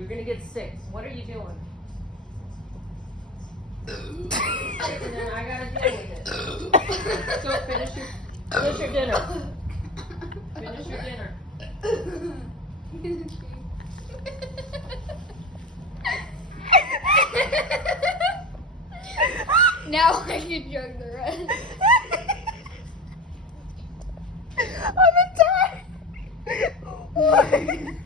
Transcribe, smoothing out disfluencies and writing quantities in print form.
You're gonna get 6. What are you doing? And then I gotta deal with it. So finish your dinner. Finish your dinner. Now I can drug the rest. I'm a die. Why?